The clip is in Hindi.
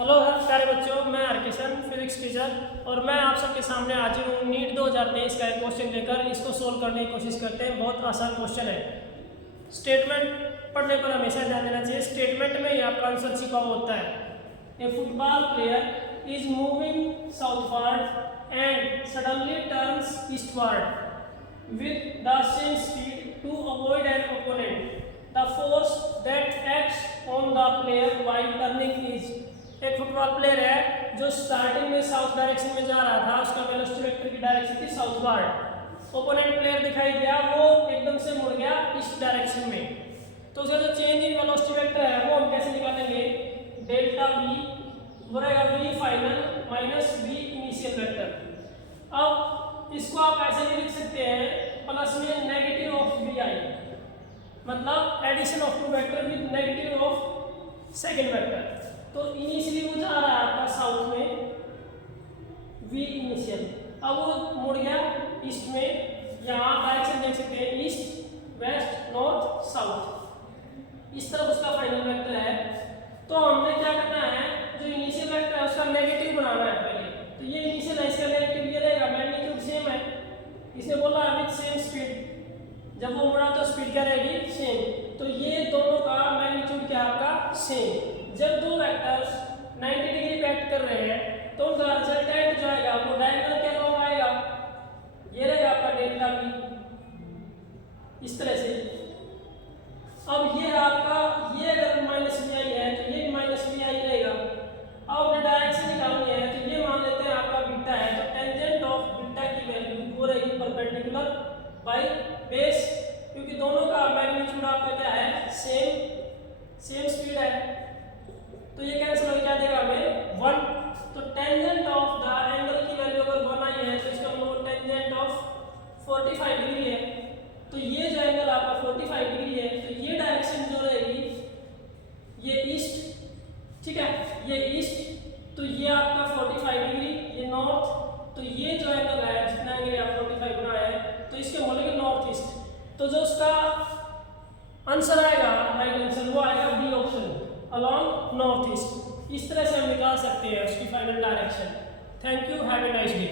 हेलो प्यारे बच्चों, मैं हरकिशन फिजिक्स टीचर और मैं आप सबके सामने हाजिर हूँ नीट 2023 का एक क्वेश्चन लेकर। इसको सोल्व करने की कोशिश करते हैं। बहुत आसान क्वेश्चन है। स्टेटमेंट पढ़ने पर हमेशा ध्यान देना चाहिए। स्टेटमेंट में ही आपका आंसर छिपा हुआ होता है। A football player is moving southward and suddenly turns eastward with the same speed to avoid an opponent. The force that acts on the player while turning is. एक फुटबॉल प्लेयर है जो स्टार्टिंग में साउथ डायरेक्शन में जा रहा था, उसका वेलोसिटी वेक्टर की डायरेक्शन थी साउथवर्ड। ओपोनेंट प्लेयर दिखाई दिया, वो एकदम से मुड़ गया ईस्ट डायरेक्शन में। तो उसका जो चेंज इन वेलोसिटी वेक्टर है वो हम कैसे निकालेंगे? डेल्टा वी वो रहेगा V final minus V initial vector. अब इसको आप ऐसे भी लिख सकते हैं प्लस में नेगेटिव ऑफ वी आई, मतलब addition of two vector with negative of second vector. तो इनिशियली वो जा रहा है आपका साउथ में वी इनिशियल, अब वो मुड़ गया ईस्ट में। यहाँ डायरेक्शन देख सकते हैं ईस्ट वेस्ट नॉर्थ साउथ, इस तरफ उसका फाइनल वेक्टर है। तो हमने क्या करना है, जो इनिशियल वेक्टर है उसका नेगेटिव बनाना है पहले। तो ये इनिशियल है, इसका नेगेटिव ये रहेगा, मैग्नीट्यूड सेम है। इसने बोला है विद सेम स्पीड, जब वो मुड़ा तो स्पीड क्या रहेगी? सेम। तो ये दोनों का मैग्नीट्यूड क्या आपका? सेम। जब दो वेक्टर्स 90 डिग्री पे एक्ट कर रहे हैं तो उनका रिजल्टेंट जो आएगा वो डायगोनल के अलोंग आएगा। ये रहेगा आपका डेल्टा वी, इस तरह से। अब ये आपका ये अगर माइनस वी आई है तो ये भी माइनस वी आई रहेगा। अब अपने डायरेक्शन निकालनी है तो ये मान लेते हैं आपका बीटा है, तो टेंजेंट ऑफ बीटा की वैल्यू वो रहेगी परपेंडिकुलर बाय बेस, क्योंकि दोनों का मैग्नीट्यूड आपका क्या है? सेम स्पीड है। तो ये कैंसिल हो क्या देगा हमें? 1। तो टेंजेंट ऑफ द एंगल की वैल्यू अगर 1 आई है तो इसका मतलब टेंजेंट ऑफ 45 डिग्री है। तो ये जो एंगल आपका 45 डिग्री है, तो ये डायरेक्शन जो रहेगी ये ईस्ट, ठीक है, ये ईस्ट। तो ये आपका 45 डिग्री, ये नॉर्थ। तो ये जो एंगल है, जितना एंगल आप 45 बनाया है, तो इसके बोलेंगे नॉर्थ ईस्ट। तो जो उसका आंसर आएगा, राइट आंसर, वो आएगा B option, along north east. इस तरह से हम निकाल सकते हैं उसकी final direction. Thank you, have a nice day.